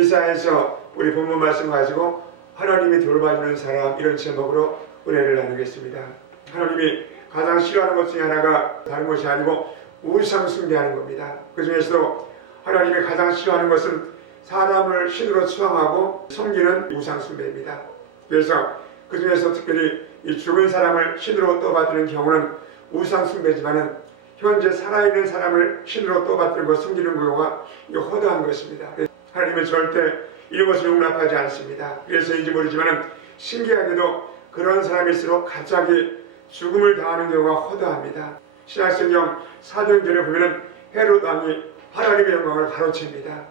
이사야에서 우리 본문 말씀 가지고 하나님이 돌봐주는 사람, 이런 제목으로 은혜를 나누겠습니다. 하나님이 가장 싫어하는 것 중에 하나가 다른 것이 아니고 우상 숭배하는 겁니다. 그 중에서도 하나님이 가장 싫어하는 것은 사람을 신으로 추앙하고 섬기는 우상 숭배입니다. 그래서 그 중에서 특별히 이 죽은 사람을 신으로 떠받드는 경우는 우상 숭배지만은 현재 살아있는 사람을 신으로 떠받들고 섬기는 경우가 허다한 것입니다. 하나님은 절대 이런 것을 용납하지 않습니다. 그래서인지 모르지만 신기하게도 그런 사람일수록 갑자기 죽음을 당하는 경우가 허다합니다. 신약성경 사도행전에 보면 헤롯 왕이 하나님의 영광을 가로챕니다.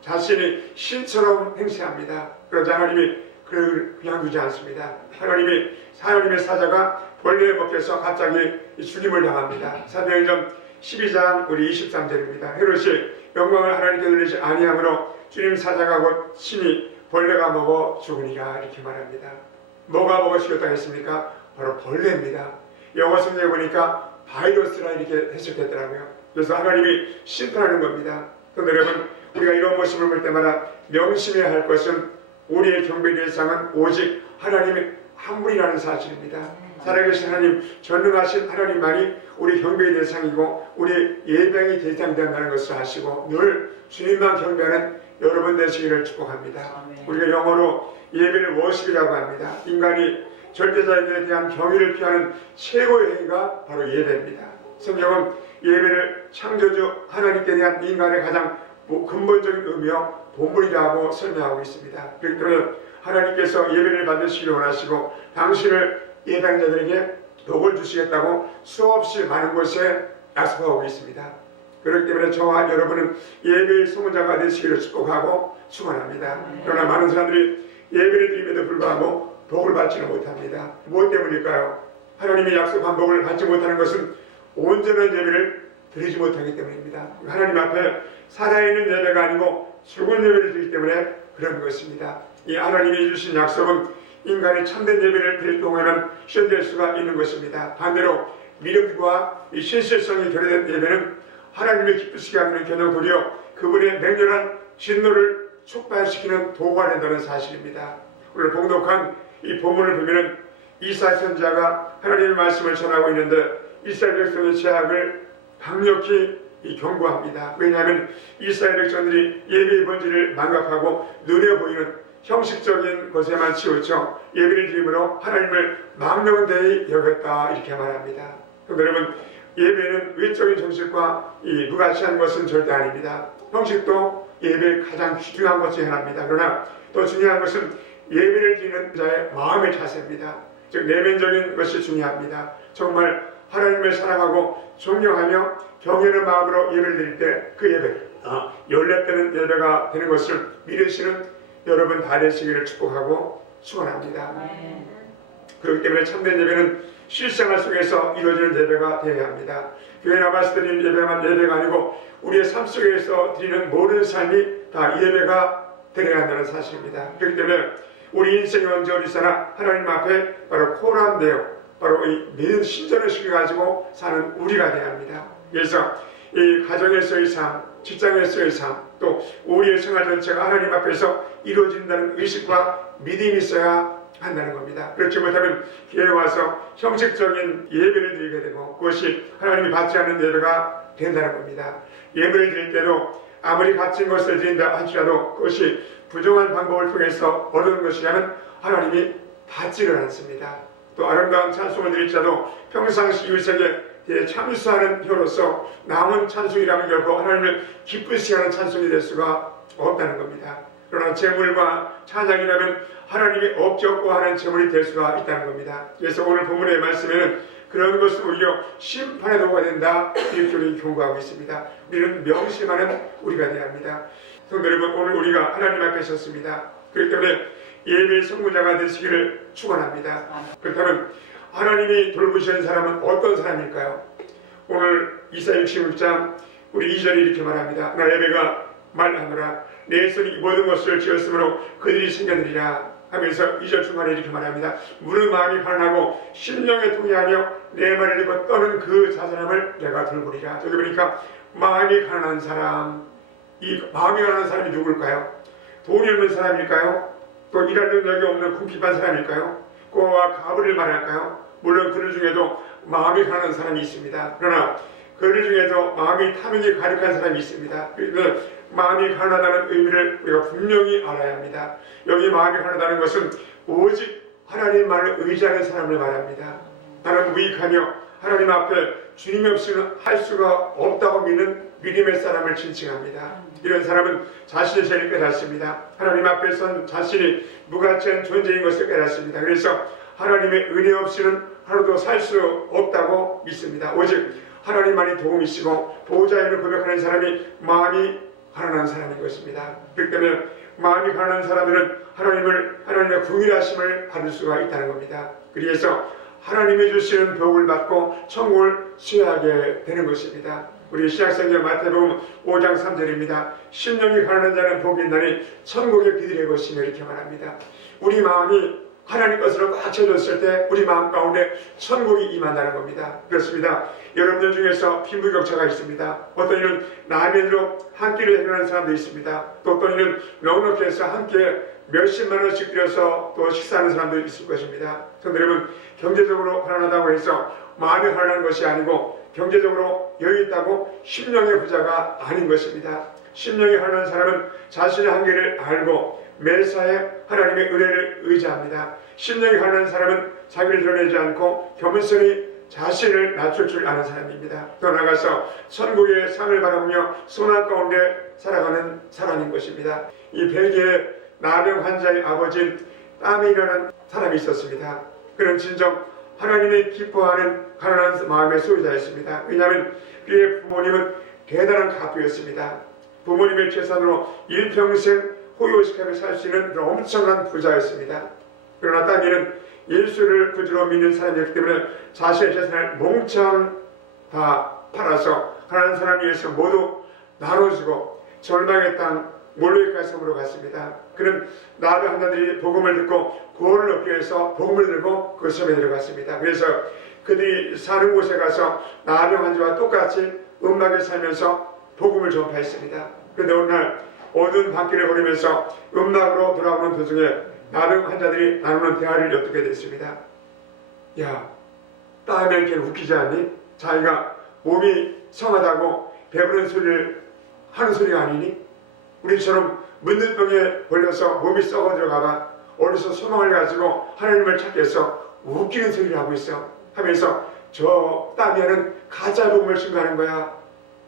자신이 신처럼 행세합니다. 그러자 하나님이 그를 그냥 두지 않습니다. 하나님의 사자가 벌레에 먹혀서 갑자기 죽임을 당합니다. 사도행전 12장 우리 23절입니다. 헤롯이 영광을 하나님께 돌리지 아니하므로 주님 사자가 곧 신이 벌레가 먹어 죽으니라, 이렇게 말합니다. 뭐가 먹어 죽였다고 했습니까? 바로 벌레입니다. 영어 성경에 보니까 바이러스라 이렇게 해석했더라고요. 그래서 하나님이 심판하는 겁니다. 그런데 여러분, 우리가 이런 모습을 볼 때마다 명심해야 할 것은 우리의 경배 대상은 오직 하나님의 한 분이라는 사실입니다. 살아계신 하나님, 전능하신 하나님만이 우리 경배의 대상이고 우리 예배의 대상이 된다는 것을 아시고 늘 주님만 경배하는 여러분 되시기를 축복합니다. 우리가 영어로 예배를 워십이라고 합니다. 인간이 절대자에게 대한 경의를 피하는 최고의 행위가 바로 예배입니다. 성경은 예배를 창조주 하나님께 대한 인간의 가장 근본적인 의미와 본분이라고 설명하고 있습니다. 그렇기 때문에 하나님께서 예배를 받으시기를 원하시고 당신을 예배하는 자들에게 복을 주시겠다고 수없이 많은 곳에 약속하고 있습니다. 그렇기 때문에 저와 여러분은 예배의 소문자가 되시기를 축복하고 축원합니다. 그러나 많은 사람들이 예배를 드림에도 불구하고 복을 받지는 못합니다. 무엇 때문일까요? 하나님이 약속한 복을 받지 못하는 것은 온전한 예배를 드리지 못하기 때문입니다. 하나님 앞에 살아있는 예배가 아니고 죽은 예배를 드리기 때문에 그런 것입니다. 이 하나님이 주신 약속은 인간이 참된 예배를 드릴 경우에는 실현될 수가 있는 것입니다. 반대로 믿음과 이 신실성이 결여된 예배는 하나님을 기쁘시게 하는 견형 도리어 그분의 맹렬한 진노를 촉발시키는 도구가 된다는 사실입니다. 오늘 봉독한 이 본문을 보면 이사야 선지자가 하나님의 말씀을 전하고 있는데 이스라엘 백성의 죄악을 강력히 경고합니다. 왜냐하면 이스라엘 백성들이 예배의 본질을 망각하고 눈에 보이는 형식적인 것에만 치우쳐 예배를 드림으로 하나님을 망령되이 여겼다, 이렇게 말합니다. 여러분, 예배는 외적인 정식과 무가치한 것은 절대 아닙니다. 형식도 예배의 가장 중요한 것 중에 하나입니다. 그러나 또 중요한 것은 예배를 드리는 자의 마음의 자세입니다. 즉 내면적인 것이 중요합니다. 정말 하나님을 사랑하고 존경하며 경외하는 마음으로 예배를 드릴 때 그 예배가 연례되는 예배가 되는 것을 믿으시는 여러분 다 되시기를 축복하고 축원합니다. 그렇기 때문에 참된 예배는 실생활 속에서 이루어지는 예배가 되어야 합니다. 교회 나가서 드리는 예배만 예배가 아니고 우리의 삶 속에서 드리는 모든 삶이 다 예배가 되어야 한다는 사실입니다. 그렇기 때문에 우리 인생의 언제 어디서나 하나님 앞에 바로 코람되어 바로 이 믿음 신전을 가지고 사는 우리가 되어야 합니다. 그래서 이 가정에서의 삶, 직장에서의 삶, 또 우리의 생활 전체가 하나님 앞에서 이루어진다는 의식과 믿음이 있어야 한다는 겁니다. 그렇지 못하면 교회에 와서 형식적인 예배를 드리게 되고 그것이 하나님이 받지 않는 예배가 된다는 겁니다. 예배를 드릴 때도 아무리 값진 것을 드린다 할지라도 그것이 부정한 방법을 통해서 얻은 것이라면 하나님이 받지를 않습니다. 또 아름다운 찬송을 드릴지라도 평상시 이웃에게 참수하는 혀로서 남은 찬송이라면 결코 하나님을 기쁘시게 하는 찬송이 될 수가 없다는 겁니다. 그러나 제물과 찬양이라면 하나님이 억지없고하는 제물이 될 수가 있다는 겁니다. 그래서 오늘 본문의 말씀에는 그런 것은 오히려 심판의 도구가 된다, 이렇게 우리 경고하고 있습니다. 우리는 명심하는 우리가 되어야 합니다. 성도 여러분, 오늘 우리가 하나님 앞에 섰습니다. 그렇기 때문에 예배의 선구자가 되시기를 축원합니다. 그렇다면 하나님이 돌보시는 사람은 어떤 사람일까요? 오늘 이사야 66장 우리 2절이 이렇게 말합니다. 나 예배가 말하노라 내 손이 모든 것을 지었으므로 그들이 생겨느리라 하면서 2절 중간에 이렇게 말합니다. 무는 마음이 반하고 심령에 통해하며 내 말을 읽고 떠는 그 자잘함을 내가 돌보리라. 저기 보니까 마음이 가난한 사람, 이 마음이 가난한 사람이 누굴까요? 돈이 없는 사람일까요? 또 일할 능력이 없는 궁핍한 사람일까요? 꼬와 가부를 말할까요? 물론 그들 중에도 마음이 가난한 사람이 있습니다. 그러나 그들 중에도 마음이 탐욕이 가득한 사람이 있습니다. 그래서 마음이 가난하다는 의미를 우리가 분명히 알아야 합니다. 여기 마음이 가난하다는 것은 오직 하나님만을 의지하는 사람을 말합니다. 나는 무익하며 하나님 앞에 주님 없이는 할 수가 없다고 믿는 믿음의 사람을 진칭합니다. 이런 사람은 자신의 죄를 깨닫습니다. 하나님 앞에 선 자신이 무가치한 존재인 것을 깨닫습니다. 그래서 하나님의 은혜 없이는 하루도 살 수 없다고 믿습니다. 오직 하나님만이 도움이시고 보호자임을 고백하는 사람이 마음이 가난한 사람인 것입니다. 그렇기 때문에 마음이 가난한 사람들은 하나님의 긍휼하심을 받을 수가 있다는 겁니다. 그래서 하나님이 주시는 복을 받고 천국을 취하게 되는 것입니다. 우리 신약성경 마태복음 5장 3절입니다. 심령이 가난한 자는 복이 있나니 천국에 그들의 것이며 이렇게 말합니다. 우리 마음이 하나님 것으로 꽉 채워졌을 때 우리 마음 가운데 천국이 임한다는 겁니다. 그렇습니다. 여러분들 중에서 빈부격차가 있습니다. 어떤 이는 라면으로 한 끼를 해결하는 사람도 있습니다. 또 어떤 이는 넉넉해서 한 끼에 몇십만 원씩 들여서 또 식사하는 사람도 있을 것입니다. 성도 여러분, 경제적으로 가난하다고 해서 마음이 가난한 것이 아니고 경제적으로 여유 있다고 심령의 부자가 아닌 것입니다. 심령이 가난한 사람은 자신의 한계를 알고 매사에 하나님의 은혜를 의지합니다. 심령이 가난한 사람은 자기를 드러내지 않고 겸손히 자신을 낮출 줄 아는 사람입니다. 또 나가서 천국의 상을 바라보며 소망 가운데 살아가는 사람인 것입니다. 이 벨기에 나병 환자의 아버지인 따미라는 사람이 있었습니다. 그는 진정 하나님이 기뻐하는 가난한 마음의 소유자였습니다. 왜냐하면 그의 부모님은 대단한 가부였습니다. 부모님의 재산으로 일평생 호의호식하며 살 수 있는 그런 엄청난 부자였습니다. 그러나 따미는 예수를 구주로 믿는 사람이었기 때문에 자신의 재산을 몽땅 다 팔아서 가난한 사람 위해서 모두 나눠주고 절망의 땅 몰로이카 섬으로 갔습니다. 그는 나병 환자들이 복음을 듣고 구원을 얻기 위해서 복음을 들고 그 섬에 들어갔습니다. 그래서 그들이 사는 곳에 가서 나병 환자와 똑같이 음악에 살면서 복음을 전파했습니다. 그런데 어느 날 어두운 밤길을 걸으면서 음악으로 돌아오는 도중에 나병 환자들이 나누는 대화를 엿듣게 됐습니다. 야, 땀에 걔 웃기지 않니? 자기가 몸이 성하다고 배부른 소리를 하는 소리가 아니니? 우리처럼 문둥병에 걸려서 몸이 썩어 들어가봐 어디서 소망을 가지고 하나님을 찾겠어 웃기는 소리를 하고 있어 하면서 저 따미야는 가짜 복음을 증거하는 거야.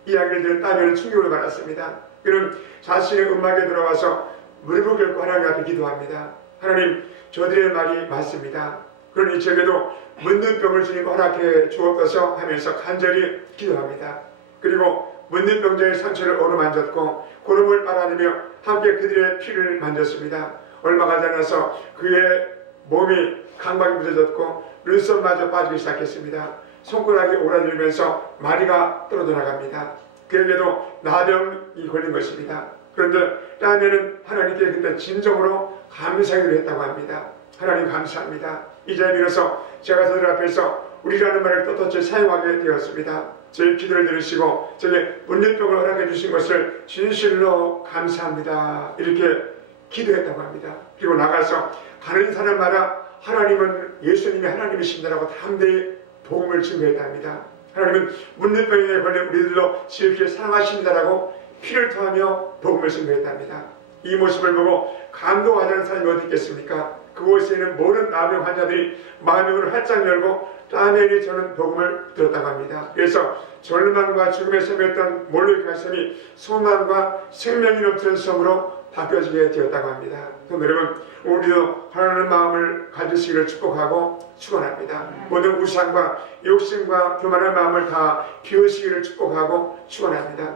이야기를 들은 따미야는 충격을 받았습니다. 그는 자신의 음악에 들어와서 무릎을 꿇고 하나님 앞에 기도합니다. 하나님, 저들의 말이 맞습니다. 그러니 저에게도 문둥병을 주님 허락해 주옵소서 하면서 간절히 기도합니다. 그리고 문둥병자의 상처를 어루만졌고 고름을 빨아내며 함께 그들의 피를 만졌습니다. 얼마 가지 않아서 그의 몸이 강박이 묻어졌고 눈썹마저 빠지기 시작했습니다. 손가락이 오라들면서 마리가 떨어져 나갑니다. 그에게도 나병이 걸린 것입니다. 그런데 따면은 하나님께 그때 진정으로 감사하기로 했다고 합니다. 하나님 감사합니다. 이제 빌어서 제가 저들 앞에서 우리라는 말을 떳떳이 사용하게 되었습니다. 제 기도를 들으시고 제게 문둥병을 허락해 주신 것을 진실로 감사합니다. 이렇게 기도했다고 합니다. 그리고 나가서 가는 사람마다 하나님은 예수님이 하나님이신다라고 담대히 복음을 증거했답니다. 하나님은 문둥병에 걸린 우리들로 지극히 사랑하신다라고 피를 토하며 복음을 증거했답니다. 이 모습을 보고 감동하지 않은 사람이 어디 있겠습니까? 그곳에 있는 모든 나병 환자들이 마음의 문을 활짝 열고 따면이 저는 복음을 들었다고 합니다. 그래서 절망과 죽음의 섬이었던 몰로이카 섬이 소망과 생명이 넘치는 섬으로 바뀌어지게 되었다고 합니다. 여러분, 우리도 하나님의 마음을 가지시기를 축복하고 축원합니다. 모든 우상과 욕심과 교만한 마음을 다 비우시기를 축복하고 축원합니다.